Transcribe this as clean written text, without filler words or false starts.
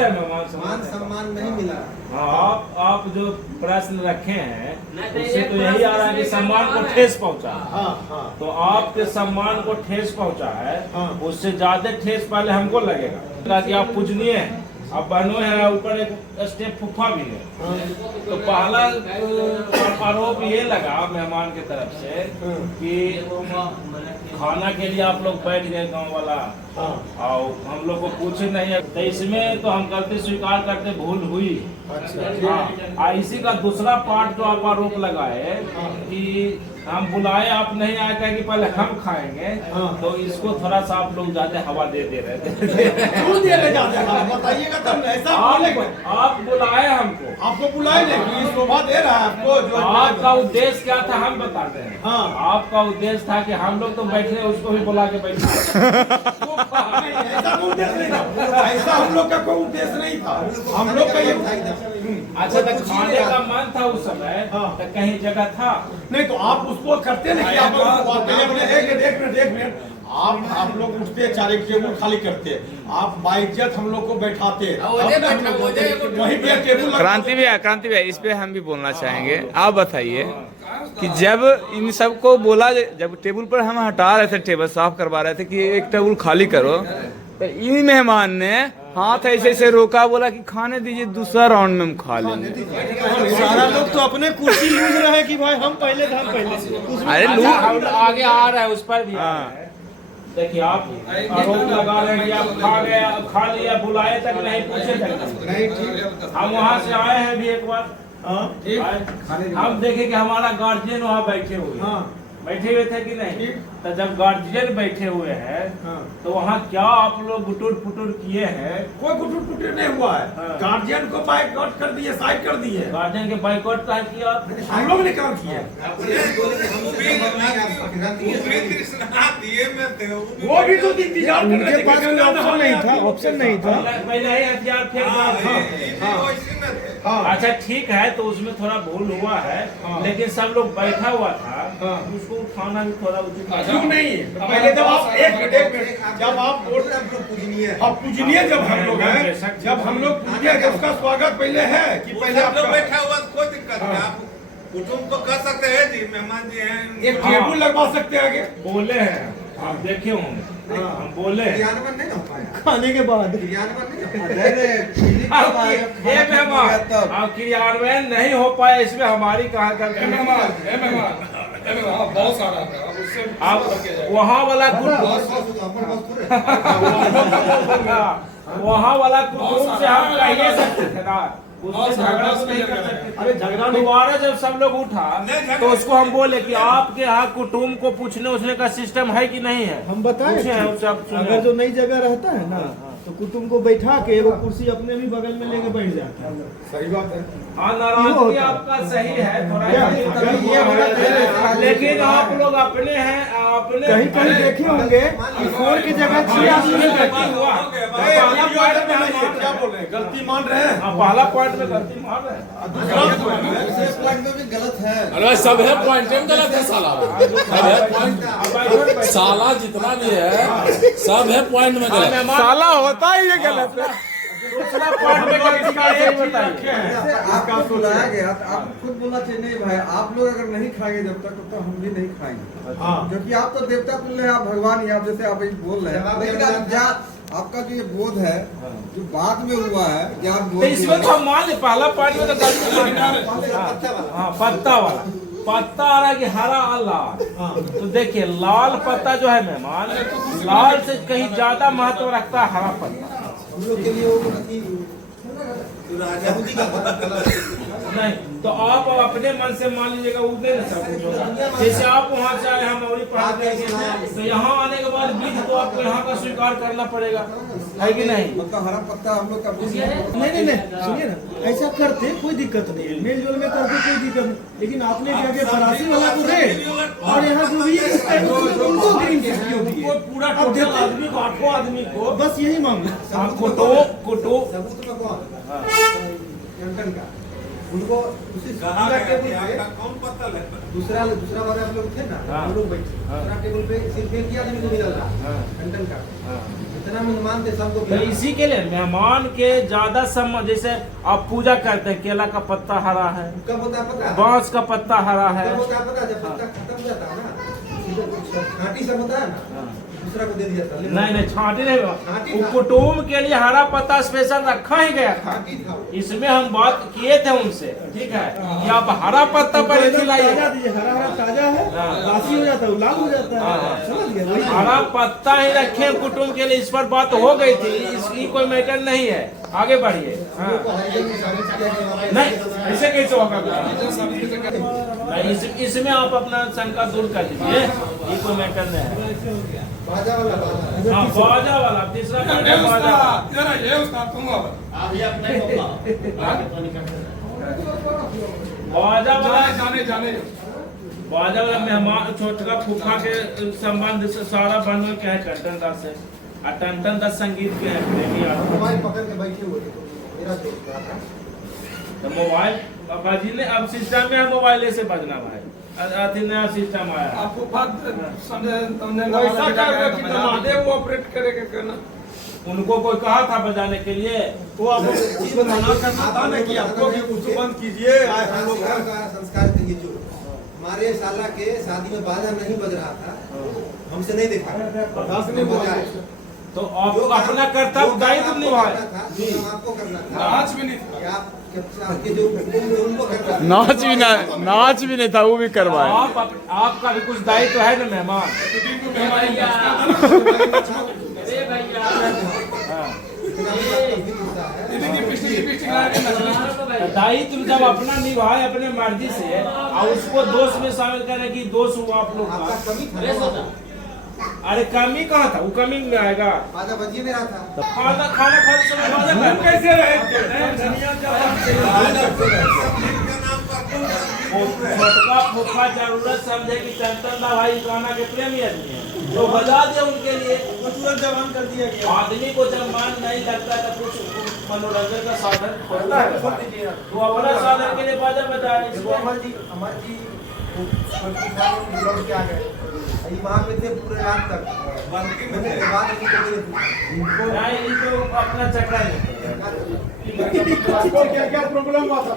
है मेहमान मान सम्मान नहीं मिला। हाँ, आप जो प्रश्न रखे हैं उससे तो यही आ रहा है कि सम्मान को ठेस पहुंचा। तो आपके सम्मान को ठेस पहुंचा है, उससे ज्यादा ठेस पहले हमको लगेगा कि आप पूजनीय हैं, अब बहनों है, ऊपर एक स्टेप फूफा भी है। तो पहला आरोप ये लगा मेहमान की तरफ से कि खाना के लिए आप लोग बैठ गए गांव वाला, और हम लोग को पूछे नहीं है। तो इसमें तो हम गलती स्वीकार करते, भूल हुई। हाँ, इसी का दूसरा पार्ट जो आप आरोप लगाए कि हम बुलाए, आप नहीं आए थे कि पहले हम खाएंगे, तो इसको थोड़ा सा आप लोग ज्यादा हवा दे रहे थे। बताइएगा तब ऐसा आप बुलाए हमको, आपको बुलाए नहीं, शोभा दे रहा है आपको। जो आपका उद्देश्य क्या था हम बताते हैं। आपका उद्देश्य था कि हम लोग तो बैठे, उसको भी बुला के बैठा। ऐसा उद्देश्य नहीं था, ऐसा हम लोग का कोई उद्देश्य नहीं था। हम लोग का ये अच्छा, तो खाने का मन था उस समय, तो कहीं जगह था नहीं, तो आप उसको करते नहीं। एक मिनट, आप लोग उठते, 4 टेबल खाली करते, आप बाइज्जत हम लोग को बैठाते, वही पे टेबल। क्रांति भैया इस पे हम भी बोलना चाहेंगे। आप बताइए कि जब इन सबको बोला, जब टेबल पर हम हटा रहे थे, टेबल साफ करवा रहे थे कि एक टेबल खाली करो, तो इन मेहमान ने हाथ ऐसे ऐसे रोका, बोला कि खाने दीजिए, दूसरा राउंड में हम खा लेंगे। सारा लोग तो अपने कुर्सी लूज रहे हैं कि भाई हम पहले थे, हम पहले। अरे लोग आगे आ रहा है, उस पर भी देखिए आप आरोप लगा रहे हैं कि आप खा गए, खा लिया, बुलाए तक नहीं, पूछे तक नहीं। हम वहाँ से आए हैं भी एक बार, हम देखे कि हमारा गार्जियन वहाँ बैठे हुए थे कि नहीं। तो जब गार्जियन बैठे हुए हैं तो वहाँ क्या आप लोग गुटुर पुटुर किए हैं? कोई गुटुर पुटुर नहीं हुआ है। गार्जियन को बाइकआउट कर दिए, साइड कर दिए। गार्जियन के बाइकआउट का किया, हम लोग ने काम किया। वो भी तो इंतजार कर रहे थे, ऑप्शन नहीं था। पहले ही हथियार फेंक। अच्छा ठीक है, तो उसमें थोड़ा भूल हुआ है, लेकिन सब लोग बैठा हुआ था, उसको उठाना भी थोड़ा उचित नहीं। पहले जब आप एक मिनट, जब आप पूजनीय जब हम लोग हैं, जब हम लोग पूजनीय, जब उसका स्वागत पहले है कि पहले आप लोग बैठा हुआ, कोई दिक्कत नहीं। आप कुटुंब तो कर सकते हैं जी, मेहमान जी हैं, एक टेबल लगवा सकते हैं। आगे बोले हैं, आप देखे होंगे, हम बोले खाने के बाद क्रियान्वयन नहीं हो पाया, इसमें हमारी कहाँ गलती? बहुत सारा आप वहाँ वाला वहाँ वाला कुटुंब से हम कह नहीं सकते थे ना, उससे झगड़ा तो नहीं कर सकते। अरे झगड़ा दोबारा जब सब लोग उठा तो उसको हम बोले कि आपके यहाँ कुटुंब को पूछने उछने का सिस्टम है कि नहीं है? हम बताएं, अगर जो नई जगह रहता है ना, तो कुटुंब को बैठा के वो कुर्सी अपने भी बगल में लेके बैठ जाता है। सही बात है। हाँ, नाराजगी आपका सही है थोड़ा, लेकिन आप लोग अपने हैं, अपने कहीं कहीं देखे होंगे कि 4 की जगह 6 आदमी बैठे हुआ। क्या बोल रहे हैं? गलती मान रहे हैं। पहला पॉइंट में गलती मान रहे हैं, दूसरा पॉइंट में भी गलत है। अरे सब है पॉइंट में गलत है साला जितना भी है सब है पॉइंट में गलत। साला होता ही ये गलत है। दूसरा पॉइंट में गलती का एक बताइए। आपका बुलाया गया तो आप खुद बोलना चाहिए, नहीं भाई आप लोग अगर नहीं खाएंगे जब तक, तो हम भी नहीं खाएंगे, क्योंकि आप तो देवता तुल्य हैं, आप भगवान ही, आप जैसे आप बोल रहे हैं। लेकिन आपका जो ये बोध है जो बाद में हुआ है, क्या आप तो इसमें तो हम मान ले, पहला पॉइंट में तो गलती पत्ता वाला पत्ता आ रहा है कि हरा और लाल। तो देखिए लाल पत्ता जो है मेहमान, लाल से कहीं ज्यादा महत्व रखता है हरा पत्ता। हम लोग के लिए नहीं तो आप अपने मन से मान लीजिएगा, उतने न सब कुछ होगा। जैसे आप वहाँ से आए, हम और पढ़ा देंगे, तो यहाँ आने के बाद विधि तो आपको यहाँ का स्वीकार करना पड़ेगा, है कि नहीं? मतलब हरा पत्ता हम लोग का नहीं सुनिए ना, ऐसा करते कोई दिक्कत नहीं है, मेल जोल में करते कोई दिक्कत नहीं, लेकिन आपने क्या किया, फरासी वाला को रेड और यहाँ जो भी उनको ग्रीन क्यों दिए? पूरा टोटल आदमी को, 8 आदमी को, बस यही मामला। कुटो का उनको कौन पत्ता है? दूसरा वाले आप लोग थे ना, हम लोग बैठे दूसरा टेबल पे सिर्फ एक ही आदमी को मिला था कंटन का। जितना मेहमान थे सबको तो इसी के लिए मेहमान के ज्यादा सम्मान, जैसे आप पूजा करते हैं, केला का पत्ता हरा है, कब होता है पता है? बांस का पत्ता हरा है, कब होता है पता है? जब पत्ता खत्म हो जाता है ना, छांटी सब होता है ना, दूसरा को दे दिया जाता है। नहीं छांटी नहीं, छांटी वो था। कुटुम्ब के लिए हरा पत्ता स्पेशल रखा ही गया था। छांटी था वो। इसमें हम बात किए थे उनसे, ठीक है, कि आप हरा पत्ता पर ताजा खिलाइए, दीजिए, हरा हरा ताजा है, हाँ। बासी हो जाता है, लाल हो जाता है, समझ गए वही तो। हरा पत्ता ही रखे कुटुम्ब के लिए। इस पर बात हो गई थी, इसकी कोई मैटर नहीं है, आगे बढ़िए। हाँ। नहीं ऐसे कैसे होगा? नहीं, इसमें आप अपना शंका दूर कर लीजिए, ये कोई मैटर नहीं है। बाजा वाला बाजा। हाँ बाजा वाला, तीसरा मैटर बाजा वाला। ये उस्ताद तुम अब बाजा वाला, जाने जाने बाजा वाला मेहमान छोटका फूफा के संबंध से सारा बनल के है टंटन दास से, और टंटन दास संगीत के है प्रेमी आदमी। मोबाइल पकड़ के बैठे हुए थे, मेरा दोस्त था। तो मोबाइल बाजी ने अब सिस्टम में है, मोबाइल से बजना है, अति नया सिस्टम आया है। आपको बात समझे हमने वैसा कर रहे कि महादेव वो ऑपरेट करेगा करना। उनको कोई कहा था बजाने के लिए? तो आप उसको मना करना था ना कि आपको भी कुछ बंद कीजिए। हम लोग संस्कार चाहिए जो हमारे साला के शादी में बाजा नहीं बज रहा था, हमसे नहीं देखा। बजाए। तो आप अपना कर्तव्य दायित्व निभाए। आपको करना था। नाच भी नहीं था। या आपके जो उनको करना था। नाच भी नहीं था, वो भी करवाए। आपका भी कुछ दायित्व है ना मेहमान। दायित्व जब अपना निभाए अपने मर्जी से, और उसको दोष में शामिल करें कि दोष हुआ आप लोग आपका का। कमी था। अरे कमी कहाँ था? वो कमी में आएगा। बाजा बजिए नहीं रहा था। तो खाना खाते समय बाजा कर- कैसे रहे? वो छोटका फूफा जरूरत समझे कि चंदन दा भाई गाना के प्रेमी आदमी है, तो बजा दिया उनके लिए, तुरंत जवान कर दिया गया। आदमी को जब मान नहीं लगता तो कुछ मनोरंजन का साधन होता है, तो अपना साधन के लिए बाजा बजाए। अमर जी लौट के आ गए, वहाँ पे थे पूरे रात तक। मैंने बात नहीं करी। नहीं, ये तो अपना चक्रा नहीं। क्या क्या प्रॉब्लम हुआ था?